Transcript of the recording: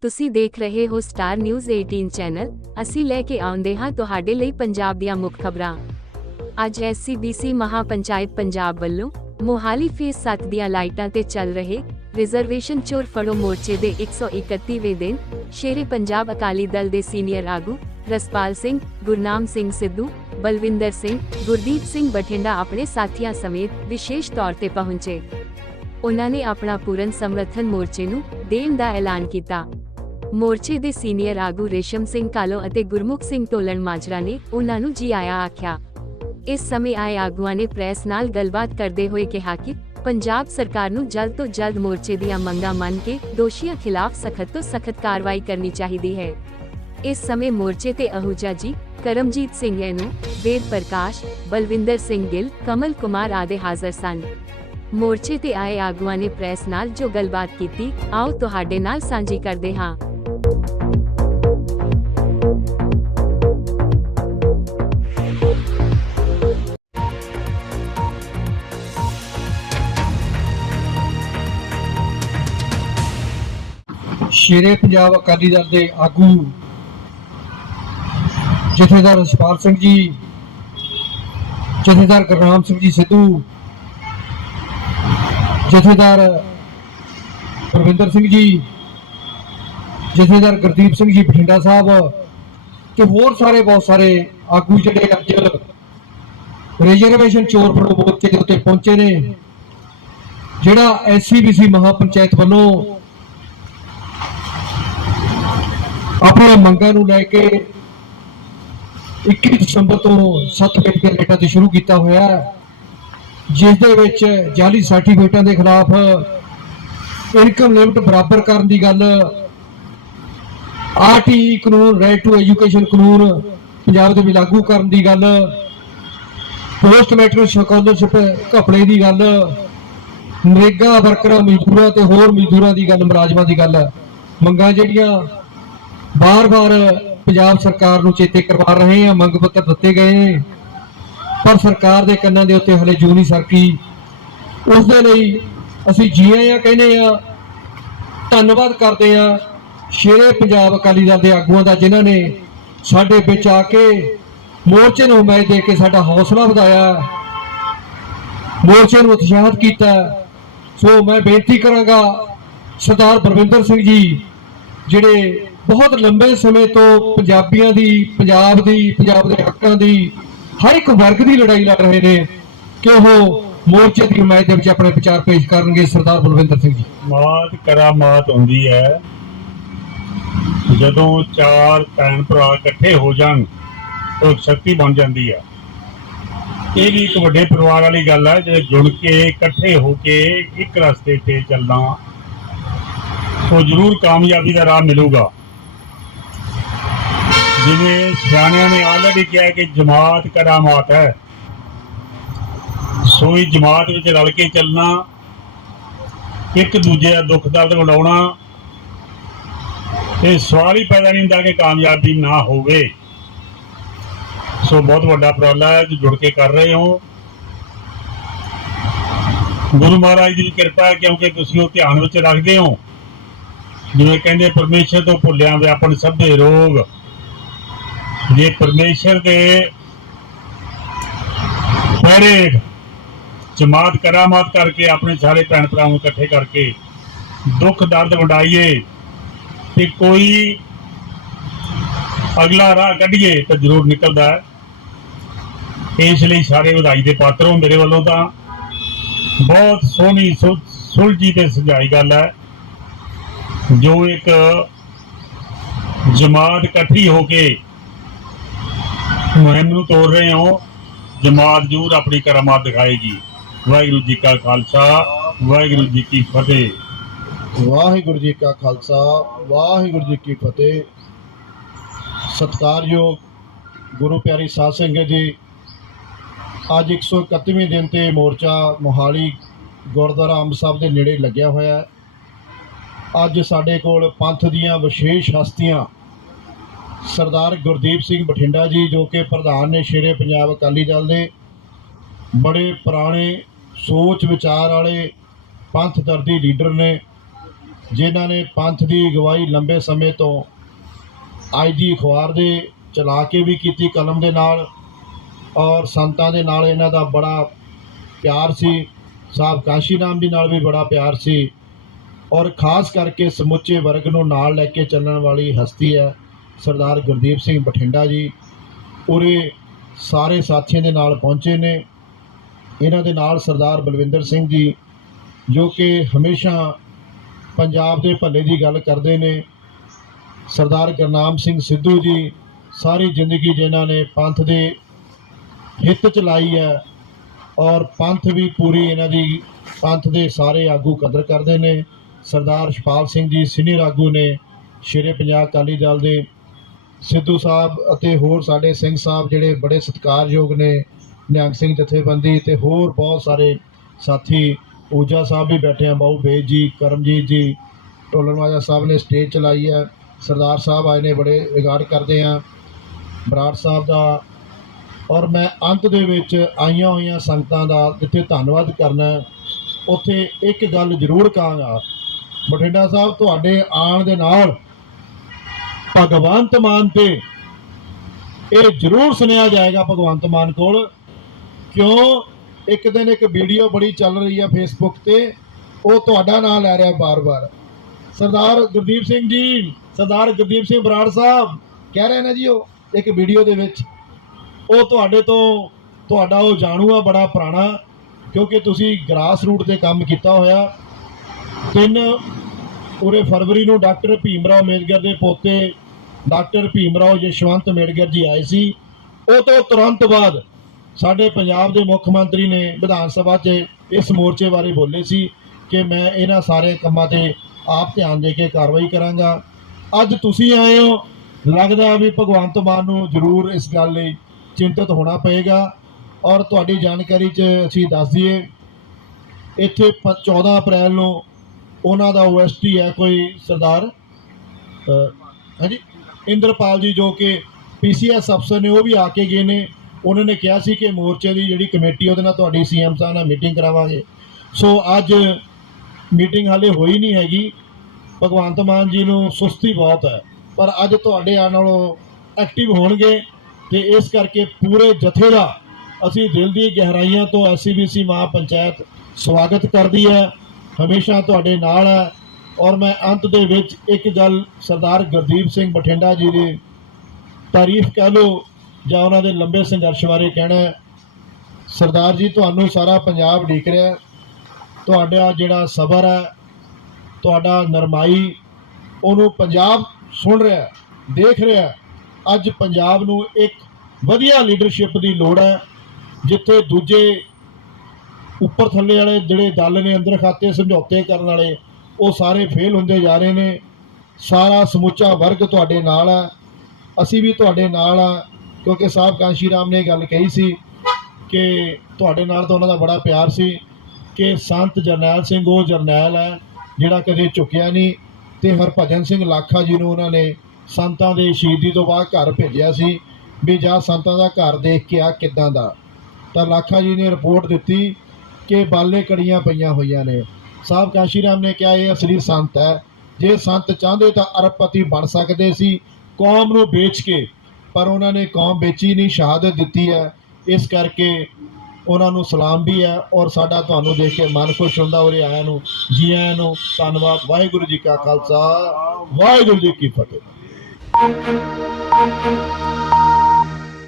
ਤੁਸੀਂ ਦੇਖ ਰਹੇ ਹੋ ਸਟਾਰ ਨਿਊਜ਼ 18 ਚੈਨਲ ਅਸੀਂ ਲੈ ਕੇ ਆਉਂਦੇ ਹਾਂ ਤੁਹਾਡੇ ਲਈ ਪੰਜਾਬ ਦੀਆਂ ਮੁੱਖ ਖਬਰਾਂ। ਅੱਜ ਐਸਸੀਬੀਸੀ ਮਹਾਪੰਚਾਇਤ ਪੰਜਾਬ ਵੱਲੋਂ ਮੋਹਾਲੀ ਫੇਸ 7 ਦੀਆਂ ਲਾਈਟਾਂ ਤੇ ਚੱਲ ਰਹੇ ਰਿਜ਼ਰਵੇਸ਼ਨ ਚੋਰ ਫੜੋ ਮੋਰਚੇ ਦੇ 131ਵੇਂ ਦਿਨ। ਸ਼ੇਰੇ ਪੰਜਾਬ ਅਕਾਲੀ ਦਲ ਦੇ ਸੀਨੀਅਰ ਆਗੂ ਰਸਪਾਲ ਸਿੰਘ, ਗੁਰਨਾਮ ਸਿੰਘ ਸਿੱਧੂ, ਬਲਵਿੰਦਰ ਸਿੰਘ, ਗੁਰਦੀਪ ਸਿੰਘ ਬਠਿੰਡਾ ਆਪਣੇ ਸਾਥੀਆਂ ਸਮੇਤ ਵਿਸ਼ੇਸ਼ ਤੌਰ ਤੇ ਪਹੁੰਚੇ। ਉਹਨਾਂ ਨੇ ਆਪਣਾ ਪੂਰਨ ਸਮਰਥਨ ਮੋਰਚੇ ਨੂੰ ਦੇਣ ਦਾ ਐਲਾਨ ਕੀਤਾ। ਮੋਰਚੇ ਦੇ ਸੀਨੀਅਰ ਆਗੂ ਰੇਸ਼ਮ ਸਿੰਘ ਕਾਲੋ ਅਤੇ ਗੁਰਮੁਖ ਸਿੰਘ ਟੋਲਣ ਮਾਜਰਾ ਨੇ ਉਹਨਾਂ ਨੂੰ ਜੀ ਆਇਆ ਆਖਿਆ। ਇਸ ਸਮੇਂ ਆਏ ਆਗੂਆਂ ਨੇ ਪ੍ਰੈਸ ਨਾਲ ਗੱਲਬਾਤ ਕਰਦੇ ਹੋਏ ਕਿਹਾ ਕਿ ਪੰਜਾਬ ਸਰਕਾਰ ਨੂੰ ਜਲਦ ਤੋਂ ਜਲਦ ਮੋਰਚੇ ਦੀਆਂ ਮੰਗਾਂ ਮੰਨ ਕੇ ਦੋਸ਼ੀਆਂ ਖਿਲਾਫ ਸਖਤ ਤੋਂ ਸਖਤ ਕਾਰਵਾਈ ਕਰਨੀ ਚਾਹੀਦੀ ਹੈ। ਇਸ ਸਮੇਂ ਮੋਰਚੇ ਤੇ ਅਹੂਜਾ ਜੀ ਕਰਮਜੀਤ ਸਿੰਘ ਐਨੂ ਵੇਦ ਪ੍ਰਕਾਸ਼, ਬਲਵਿੰਦਰ ਸਿੰਘ ਗਿੱਲ, ਕਮਲ ਕੁਮਾਰ ਆਦਿ ਹਾਜ਼ਰ ਸਨ। ਮੋਰਚੇ ਤੇ ਆਏ ਆਗੂਆਂ ਨੇ ਪ੍ਰੈਸ ਨਾਲ ਜੋ ਗੱਲਬਾਤ ਕੀਤੀ, ਆਓ ਤੁਹਾਡੇ ਨਾਲ ਸਾਂਝੀ ਕਰਦੇ ਹਾਂ। ਸ਼ੇਰੇ ਪੰਜਾਬ ਅਕਾਲੀ ਦਲ ਦੇ ਆਗੂ ਜਥੇਦਾਰ ਰਛਪਾਲ ਸਿੰਘ ਜੀ, ਜਥੇਦਾਰ ਗੁਰਨਾਮ ਸਿੰਘ ਜੀ ਸਿੱਧੂ ਜਥੇਦਾਰ ਪ੍ਰਵਿੰਦਰ ਸਿੰਘ ਜੀ, ਜਥੇਦਾਰ ਗੁਰਦੀਪ ਸਿੰਘ ਜੀ ਬਠਿੰਡਾ ਸਾਹਿਬ ਤੇ ਹੋਰ ਸਾਰੇ ਬਹੁਤ ਸਾਰੇ ਆਗੂ ਜਿਹੜੇ ਅੱਜ ਰਿਜ਼ਰਵੇਸ਼ਨ ਚੋਰ ਫੜੋ ਮੋਰਚੇ ਦੇ ਉੱਤੇ ਪਹੁੰਚੇ ਨੇ, ਜਿਹੜਾ ਐਸਸੀਬੀਸੀ ਮਹਾਪੰਚਾਇਤ ਵੱਲੋਂ ਆਪਣੀਆਂ ਮੰਗਾਂ ਨੂੰ ਲੈ ਕੇ 21 ਦਸੰਬਰ ਤੋਂ 7 ਫੇਟ ਦੇ ਰੇਟਾਂ ਤੇ ਸ਼ੁਰੂ ਕੀਤਾ ਹੋਇਆ ਹੈ। ਜਿਸ ਦੇ ਵਿੱਚ ਜਾਲੀ ਸਰਟੀਫਿਕੇਟਾਂ ਦੇ ਖਿਲਾਫ ਇਨਕਮ ਲਿਮਟ ਬਰਾਬਰ ਕਰਨ ਦੀ ਗੱਲ ਆਰਟੀ ਕਾਨੂੰਨ ਰਾਈਟ ਟੂ ਐਜੂਕੇਸ਼ਨ ਕਾਨੂੰਨ ਪੰਜਾਬ ਦੇ ਵਿੱਚ ਲਾਗੂ ਕਰਨ ਦੀ ਗੱਲ ਪੋਸਟ ਮੈਟ੍ਰਿਕ ਸਕਾਲਰਸ਼ਿਪ ਘਪਲੇ ਦੀ ਗੱਲ, ਨਰੇਗਾ ਵਰਕਰਾਂ, ਮਜ਼ਦੂਰਾਂ ਤੇ ਹੋਰ ਮਜ਼ਦੂਰਾਂ ਦੀ ਗੱਲ, ਮੁਲਾਜ਼ਮਾਂ ਦੀ ਗੱਲ। ਮੰਗਾਂ ਜਿਹੜੀਆਂ ਬਾਰ-ਬਾਰ ਪੰਜਾਬ ਸਰਕਾਰ ਨੂੰ ਚੇਤੇ ਕਰਵਾ ਰਹੇ ਆ, ਮੰਗ ਪੱਤਰ ਦਿੱਤੇ ਗਏ। ਨੇ ਪਰ ਸਰਕਾਰ ਦੇ ਕੰਨਾਂ ਦੇ ਉੱਤੇ ਹਲੇ ਜੂ ਨਹੀਂ ਸਰਕੀ। ਉਸ ਦੇ ਲਈ ਅਸੀਂ ਜੀ ਆਇਆਂ ਕਹਿੰਦੇ ਆ। ਧੰਨਵਾਦ ਕਰਦੇ ਆ ਸ਼ੇਰੇ ਪੰਜਾਬ ਅਕਾਲੀ ਦਲ ਦੇ ਆਗੂਆਂ ਦਾ, ਜਿਨ੍ਹਾਂ ਨੇ ਸਾਡੇ ਵਿੱਚ ਆ ਕੇ ਮੋਰਚੇ ਨੂੰ ਹਮਾਇਤ ਦੇ ਕੇ ਸਾਡਾ ਹੌਸਲਾ ਵਧਾਇਆ। ਮੋਰਚੇ ਨੂੰ ਉਤਸ਼ਾਹਿਤ ਕੀਤਾ। ਸੋ ਮੈਂ ਬੇਨਤੀ ਕਰਾਂਗਾ ਸਰਦਾਰ ਬਰਵਿੰਦਰ ਸਿੰਘ ਜੀ, ਜਿਹੜੇ ਬਹੁਤ ਲੰਬੇ ਸਮੇਂ ਤੋਂ ਪੰਜਾਬੀਆਂ ਦੀ, ਪੰਜਾਬ ਦੀ, ਪੰਜਾਬ ਦੇ ਹੱਕਾਂ ਦੀ ਹਰ ਇੱਕ ਵਰਗ ਦੀ ਲੜਾਈ ਲੜ ਰਹੇ ਨੇ ਕਿ ਉਹ ਮੋਰਚੇ ਦੀ ਹਮਾਇਤ ਦੇ ਵਿੱਚ ਆਪਣੇ ਵਿਚਾਰ ਪੇਸ਼ ਕਰਨਗੇ, ਸਰਦਾਰ ਬਲਵਿੰਦਰ ਸਿੰਘ ਜੀ। ਮਾਤ ਕਰਾਮਾਤ ਹੁੰਦੀ ਹੈ। ਜਦੋਂ ਚਾਰ ਭੈਣ ਭਰਾ ਇਕੱਠੇ ਹੋ ਜਾਣ, ਉਹ ਸ਼ਕਤੀ ਬਣ ਜਾਂਦੀ ਹੈ। ਇਹ ਵੀ ਇੱਕ ਵੱਡੇ ਪਰਿਵਾਰ ਵਾਲੀ ਗੱਲ ਹੈ, ਜਿਹੜੇ ਜੁੜ ਕੇ, ਇਕੱਠੇ ਹੋ ਕੇ ਇੱਕ ਰਸਤੇ ਤੇ ਚੱਲਣਾ, ਉਹ ਜ਼ਰੂਰ ਕਾਮਯਾਬੀ ਦਾ ਰਾਹ ਮਿਲੂਗਾ। ਜਿਵੇਂ ਸਿਆਣਿਆਂ ਨੇ ਆਲਰੇਡੀ ਕਿਹਾ ਕਿ ਜਮਾਤ ਕਰਾਮਾਤ ਹੈ। ਸੋਈ ਜਮਾਤ ਵਿੱਚ ਰਲ ਕੇ ਚੱਲਣਾ, ਇੱਕ ਦੂਜੇ ਦਾ ਦੁੱਖ ਦਰਦ ਵੰਡਾਉਣਾ ਤੇ ਸਵਾਲ ਹੀ ਪੈਦਾ ਨਹੀਂ ਹੁੰਦਾ ਕਿ ਕਾਮਯਾਬੀ ਨਾ ਹੋਵੇ। ਸੋ ਬਹੁਤ ਵੱਡਾ ਉਪਰਾਲਾ ਹੈ ਜੋ ਜੁੜ ਕੇ ਕਰ ਰਹੇ ਹੋ। ਗੁਰੂ ਮਹਾਰਾਜ ਦੀ ਕਿਰਪਾ ਹੈ, ਕਿਉਂਕਿ ਤੁਸੀਂ ਉਹ ਧਿਆਨ ਵਿੱਚ ਰੱਖਦੇ ਹੋ। ਜਿਵੇਂ ਕਹਿੰਦੇ, ਪਰਮੇਸ਼ਰ ਤੋਂ ਭੁੱਲਿਆ ਵਿਆਪਨ ਸਭ ਦੇ ਰੋਗ। ਜੇ ਪਰਮੇਸ਼ਰ ਦੇ ਪਹਿਰੇ ਜਮਾਤ ਕਰਾਮਾਤ ਕਰਕੇ ਆਪਣੇ ਸਾਰੇ ਭੈਣ ਭਰਾਵਾਂ ਨੂੰ ਇਕੱਠੇ ਕਰਕੇ ਦੁੱਖ, ਦਰਦ ਵੰਡਾਈਏ ਤੇ ਕੋਈ ਅਗਲਾ ਰਾਹ ਕੱਢੀਏ ਤਾਂ ਜ਼ਰੂਰ ਨਿਕਲਦਾ ਹੈ। ਇਸ ਲਈ ਸਾਰੇ ਵਧਾਈ ਦੇ ਪਾਤਰ ਹੋ ਮੇਰੇ ਵੱਲੋਂ ਤਾਂ। ਬਹੁਤ ਸੋਹਣੀ ਸੁ- ਸੁਲਝੀ ਤੇ ਸਜਾਈ ਗੱਲ ਹੈ। ਜੋ ਇੱਕ ਜਮਾਤ ਇਕੱਠੀ ਹੋ ਕੇ ਮੁਹਿੰਮ ਨੂੰ ਤੋੜ ਰਹੇ ਹੋ, ਜਮਾਤ ਜ਼ਰੂਰ ਆਪਣੀ ਕਰਾਮਾਤ ਦਿਖਾਏਗੀ। ਵਾਹਿਗੁਰੂ ਜੀ ਕਾ ਖਾਲਸਾ, ਵਾਹਿਗੁਰੂ ਜੀ ਕੀ ਫਤਿਹ। ਵਾਹਿਗੁਰੂ ਜੀ ਕਾ ਖਾਲਸਾ, ਵਾਹਿਗੁਰੂ ਜੀ ਕੀ ਫਤਿਹ। ਸਤਿਕਾਰਯੋਗ ਗੁਰੂ ਪਿਆਰੀ ਸਾਧ ਸੰਗਤ ਜੀ, ਅੱਜ 131ਵੇਂ ਦਿਨ ਤੇ ਮੋਰਚਾ ਮੋਹਾਲੀ ਗੁਰਦੁਆਰਾ ਅੰਬ ਸਾਹਿਬ ਦੇ ਨੇੜੇ ਲੱਗਿਆ ਹੋਇਆ ਹੈ। ਅੱਜ ਸਾਡੇ ਕੋਲ ਪੰਥ ਦੀਆਂ ਵਿਸ਼ੇਸ਼ ਹਸਤੀਆਂ ਸਰਦਾਰ ਗੁਰਦੀਪ ਸਿੰਘ ਬਠਿੰਡਾ ਜੀ, ਜੋ ਕਿ ਪ੍ਰਧਾਨ ਨੇ ਸ਼ੇਰੇ ਪੰਜਾਬ ਅਕਾਲੀ ਦਲ ਦੇ, ਬੜੇ ਪੁਰਾਣੇ ਸੋਚ ਵਿਚਾਰ ਵਾਲੇ ਪੰਥ ਦਰਦੀ ਲੀਡਰ ਨੇ, ਜਿਨ੍ਹਾਂ ਨੇ ਪੰਥ ਦੀ ਅਗਵਾਈ ਲੰਬੇ ਸਮੇਂ ਤੋਂ ਅੱਜ ਦੀ ਅਖਬਾਰ ਦੇ ਚਲਾ ਕੇ ਵੀ ਕੀਤੀ ਕਲਮ ਦੇ ਨਾਲ ਔਰ ਸੰਤਾਂ ਦੇ ਨਾਲ ਇਹਨਾਂ ਦਾ ਬੜਾ ਪਿਆਰ ਸੀ ਸਾਹਿਬ ਕਾਸ਼ੀ ਨਾਮ ਜੀ ਨਾਲ ਵੀ ਬੜਾ ਪਿਆਰ ਸੀ ਔਰ ਖਾਸ ਕਰਕੇ ਸਮੁੱਚੇ ਵਰਗ ਨੂੰ ਨਾਲ ਲੈ ਕੇ ਚੱਲਣ ਵਾਲੀ ਹਸਤੀ ਹੈ। ਸਰਦਾਰ ਗੁਰਦੀਪ ਸਿੰਘ ਬਠਿੰਡਾ ਜੀ ਉਰੇ ਸਾਰੇ ਸਾਥੀਆਂ ਦੇ ਨਾਲ ਪਹੁੰਚੇ ਨੇ। ਇਹਨਾਂ ਦੇ ਨਾਲ ਸਰਦਾਰ ਬਲਵਿੰਦਰ ਸਿੰਘ ਜੀ, ਜੋ ਕਿ ਹਮੇਸ਼ਾ ਪੰਜਾਬ ਦੇ ਭਲੇ ਦੀ ਗੱਲ ਕਰਦੇ ਨੇ। ਸਰਦਾਰ ਗੁਰਨਾਮ ਸਿੰਘ ਸਿੱਧੂ ਜੀ ਸਾਰੀ ਜ਼ਿੰਦਗੀ ਜਿਨ੍ਹਾਂ ਨੇ ਪੰਥ ਦੇ ਹਿੱਤ ਚ ਲਾਈ ਹੈ ਔਰ ਪੰਥ ਵੀ ਪੂਰੀ ਇਹਨਾਂ ਦੀ ਪੰਥ ਦੇ ਸਾਰੇ ਆਗੂ ਕਦਰ ਕਰਦੇ ਨੇ। ਸਰਦਾਰ ਸ਼ਪਾਲ ਸਿੰਘ ਜੀ, ਸੀਨੀਅਰ ਆਗੂ ਨੇ। ਸ਼ੇਰੇ ਪੰਜਾਬ ਅਕਾਲੀ ਦਲ ਦੇ ਸਿੱਧੂ ਸਾਹਿਬ ਅਤੇ ਹੋਰ ਸਾਡੇ ਸਿੰਘ ਸਾਹਿਬ ਜਿਹੜੇ ਬੜੇ ਸਤਿਕਾਰਯੋਗ ਨੇ, ਨਿਹੰਗ ਸਿੰਘ ਜਥੇਬੰਦੀ ਤੇ ਹੋਰ ਬਹੁਤ ਸਾਰੇ ਸਾਥੀ, ਊਜਾ ਸਾਹਿਬ ਵੀ ਬੈਠੇ ਆ, ਬਾਊ ਬੇਜ ਜੀ, ਕਰਮਜੀਤ ਜੀ, ਢੋਲਣਵਾਜਾ ਸਾਹਿਬ ਨੇ ਸਟੇਜ ਚਲਾਈ ਹੈ ਸਰਦਾਰ ਸਾਹਿਬ ਆਏ ਨੇ, ਬੜੇ ਰਿਗਾਰਡ ਕਰਦੇ ਆ, ਬਰਾੜ ਸਾਹਿਬ ਦਾ, ਔਰ ਮੈਂ ਅੰਤ ਦੇ ਵਿੱਚ ਆਈਆਂ ਹੋਈਆਂ ਸੰਗਤਾਂ ਦਾ ਜਿੱਥੇ ਧੰਨਵਾਦ ਕਰਨਾ, ਉੱਥੇ ਇੱਕ ਗੱਲ ਜ਼ਰੂਰ ਕਹਾਂਗਾ, ਬਠਿੰਡਾ ਸਾਹਿਬ ਤੁਹਾਡੇ ਆਉਣ ਦੇ ਨਾਲ ਭਗਵੰਤ ਮਾਨ ਤੇ। ਇਹ ਜ਼ਰੂਰ ਸੁਣਿਆ ਜਾਏਗਾ ਭਗਵੰਤ ਮਾਨ ਕੋਲ। ਕਿਉਂ? ਇੱਕ ਦਿਨ ਇੱਕ ਵੀਡੀਓ ਬੜੀ ਚੱਲ ਰਹੀ ਹੈ ਫੇਸਬੁੱਕ ਤੇ। ਉਹ ਤੁਹਾਡਾ ਨਾਮ ਲੈ ਰਿਹਾ ਬਾਰ-ਬਾਰ। ਸਰਦਾਰ ਗੁਰਦੀਪ ਸਿੰਘ ਜੀ, ਸਰਦਾਰ ਗੁਰਦੀਪ ਸਿੰਘ ਬਰਾੜ ਸਾਹਿਬ, ਕਹਿ ਰਹੇ ਨੇ ਜੀ ਉਹ ਇੱਕ ਵੀਡੀਓ ਦੇ ਵਿੱਚ। ਉਹ ਤੁਹਾਡੇ ਤੋਂ, ਤੁਹਾਡਾ ਉਹ ਜਾਣੂ ਆ ਬੜਾ ਪੁਰਾਣਾ, ਕਿਉਂਕਿ ਤੁਸੀਂ ਗ੍ਰਾਸ ਰੂਟ ਤੇ ਕੰਮ ਕੀਤਾ ਹੋਇਆ। ਤਿੰਨ ਉਰੇ ਫਰਵਰੀ ਨੂੰ ਡਾਕਟਰ ਭੀਮਰਾਓ ਅੰਬੇਦਕਰ ਦੇ ਪੋਤੇ ਡਾਕਟਰ ਭੀਮਰਾਓ ਯਸ਼ਵੰਤ ਅੰਬੇਦਕਰ ਜੀ ਆਏ ਸੀ। ਉਹ ਤੋਂ ਤੁਰੰਤ ਬਾਅਦ ਸਾਡੇ ਪੰਜਾਬ ਦੇ ਮੁੱਖ ਮੰਤਰੀ ਨੇ ਵਿਧਾਨ ਸਭਾ 'ਚ ਇਸ ਮੋਰਚੇ ਬਾਰੇ ਬੋਲੇ ਸੀ ਕਿ ਮੈਂ ਇਹਨਾਂ ਸਾਰੇ ਕੰਮਾਂ ਤੇ ਆਪ ਧਿਆਨ ਦੇ ਕੇ ਕਾਰਵਾਈ ਕਰਾਂਗਾ। ਅੱਜ ਤੁਸੀਂ ਆਏ ਹੋ ਲੱਗਦਾ ਵੀ ਭਗਵੰਤ ਮਾਨ ਨੂੰ ਜ਼ਰੂਰ ਇਸ ਗੱਲ ਲਈ ਚਿੰਤਤ ਹੋਣਾ ਪਏਗਾ ਔਰ ਤੁਹਾਡੀ ਜਾਣਕਾਰੀ 'ਚ ਅਸੀਂ ਦੱਸ ਦਈਏ ਇੱਥੇ ਪ- 14 ਅਪ੍ਰੈਲ ਨੂੰ ਉਹਨਾਂ ਦਾ ਓਐਸਟੀ ਹੈ ਕੋਈ ਸਰਦਾਰ? ਅ, ਹਾਂਜੀ? ਇੰਦਰਪਾਲ ਜੀ ਜੋ ਕਿ ਪੀਸੀਐਸ ਅਫਸਰ ਨੇ, ਉਹ ਵੀ ਆ ਕੇ ਗਏ ਨੇ। ਉਹਨਾਂ ਨੇ ਕਿਹਾ ਸੀ ਕਿ ਮੋਰਚੇ ਦੀ ਜਿਹੜੀ ਕਮੇਟੀ, ਉਹਦੇ ਨਾਲ ਤੁਹਾਡੀ ਸੀਐਮ ਸਾਹਿਬ ਨਾਲ ਮੀਟਿੰਗ ਕਰਾਵਾਂਗੇ। ਸੋ ਅੱਜ ਮੀਟਿੰਗ ਹਾਲੇ ਹੋਈ ਨਹੀਂ ਹੈਗੀ। ਭਗਵੰਤ ਮਾਨ ਜੀ ਨੂੰ ਸੁਸਤੀ ਬਹੁਤ ਹੈ। ਪਰ ਅੱਜ ਤੁਹਾਡੇ ਆਉਣ ਨਾਲੋਂ ਐਕਟਿਵ ਹੋਣਗੇ ਤੇ ਇਸ ਕਰਕੇ ਪੂਰੇ ਜਥੇ ਦਾ ਅਸੀਂ ਦਿਲ ਦੀ ਗਹਿਰਾਈਆਂ ਤੋਂ ਐਸਸੀਬੀਸੀ ਮਹਾ ਪੰਚਾਇਤ ਸਵਾਗਤ ਕਰਦੀ ਹੈ। ਹਮੇਸ਼ਾ ਤੁਹਾਡੇ ਨਾਲ ਹੈ। ਔਰ ਮੈਂ ਅੰਤ ਦੇ ਵਿੱਚ ਇੱਕ ਗੱਲ ਸਰਦਾਰ ਗੁਰਦੀਪ ਸਿੰਘ ਬਠਿੰਡਾ ਜੀ ਦੀ ਤਾਰੀਫ ਕਹਿ ਲਓ ਜਾਂ ਉਹਨਾਂ ਦੇ ਲੰਬੇ ਸੰਘਰਸ਼ ਬਾਰੇ ਕਹਿਣਾ ਸਰਦਾਰ ਜੀ, ਤੁਹਾਨੂੰ ਸਾਰਾ ਪੰਜਾਬ ਢੀਕ ਰਿਹਾ ਤੁਹਾਡਾ ਜਿਹੜਾ ਸਬਰ ਹੈ, ਤੁਹਾਡਾ ਨਰਮਾਈ, ਉਹਨੂੰ ਪੰਜਾਬ ਸੁਣ ਰਿਹਾ ਦੇਖ ਰਿਹਾ ਅੱਜ ਪੰਜਾਬ ਨੂੰ ਇੱਕ ਵਧੀਆ ਲੀਡਰਸ਼ਿਪ ਦੀ ਲੋੜ ਹੈ, ਜਿੱਥੇ ਦੂਜੇ ਉੱਪਰ ਥੱਲੇ ਵਾਲੇ ਜਿਹੜੇ ਦਲ ਨੇ, ਅੰਦਰ ਖਾਤੇ ਸਮਝੌਤੇ ਕਰਨ ਵਾਲੇ ਉਹ ਸਾਰੇ ਫੇਲ ਹੁੰਦੇ ਜਾ ਰਹੇ ਨੇ। ਸਾਰਾ ਸਮੁੱਚਾ ਵਰਗ ਤੁਹਾਡੇ ਨਾਲ ਹੈ ਅਸੀਂ ਵੀ ਤੁਹਾਡੇ ਨਾਲ ਆ, ਕਿਉਂਕਿ ਸਾਹਿਬ ਕਾਂਸ਼ੀ ਰਾਮ ਨੇ ਇਹ ਗੱਲ ਕਹੀ ਸੀ ਕਿ ਤੁਹਾਡੇ ਨਾਲ ਤਾਂ ਉਹਨਾਂ ਦਾ ਬੜਾ ਪਿਆਰ ਸੀ ਕਿ ਸੰਤ ਜਰਨੈਲ ਸਿੰਘ ਉਹ ਜਰਨੈਲ ਹੈ ਜਿਹੜਾ ਕਦੇ ਝੁਕਿਆ ਨਹੀਂ ਤੇ ਹਰਭਜਨ ਸਿੰਘ ਲਾਖਾ ਜੀ ਨੂੰ ਉਹਨਾਂ ਨੇ ਸੰਤਾਂ ਦੇ ਸ਼ਹੀਦੀ ਤੋਂ ਬਾਅਦ ਘਰ ਭੇਜਿਆ ਸੀ ਵੀ ਜਾ ਸੰਤਾਂ ਦਾ ਘਰ ਦੇਖ ਕੇ ਆ ਕਿੱਦਾਂ ਦਾ। ਤਾਂ ਲਾਖਾ ਜੀ ਨੇ ਰਿਪੋਰਟ ਦਿੱਤੀ ਕਿ ਬਾਲੇ ਕੜੀਆਂ ਪਈਆਂ ਹੋਈਆਂ ਨੇ। ਸਾਹਿਬ ਕਾਸ਼ੀ ਰਾਮ ਨੇ ਕਿਹਾ, ਇਹ ਅਸਲੀ ਸੰਤ ਹੈ। ਜੇ ਸੰਤ ਚਾਹੁੰਦੇ ਤਾਂ ਅਰਬਪਤੀ ਬਣ ਸਕਦੇ ਸੀ, ਕੌਮ ਨੂੰ ਵੇਚ ਕੇ, ਪਰ ਉਹਨਾਂ ਨੇ ਕੌਮ ਵੇਚੀ ਨਹੀਂ, ਸ਼ਹਾਦਤ ਦਿੱਤੀ ਹੈ। ਇਸ ਕਰਕੇ ਉਹਨਾਂ ਨੂੰ ਸਲਾਮ ਵੀ ਹੈ ਔਰ ਸਾਡਾ ਤੁਹਾਨੂੰ ਦੇਖ ਕੇ ਮਨ ਖੁਸ਼ ਹੁੰਦਾ, ਉਰੇ ਆਇਆਂ ਨੂੰ ਜੀ ਆਇਆਂ ਨੂੰ, ਧੰਨਵਾਦ। ਵਾਹਿਗੁਰੂ ਜੀ ਕਾ ਖਾਲਸਾ, ਵਾਹਿਗੁਰੂ ਜੀ ਕੀ ਫਤਿਹ।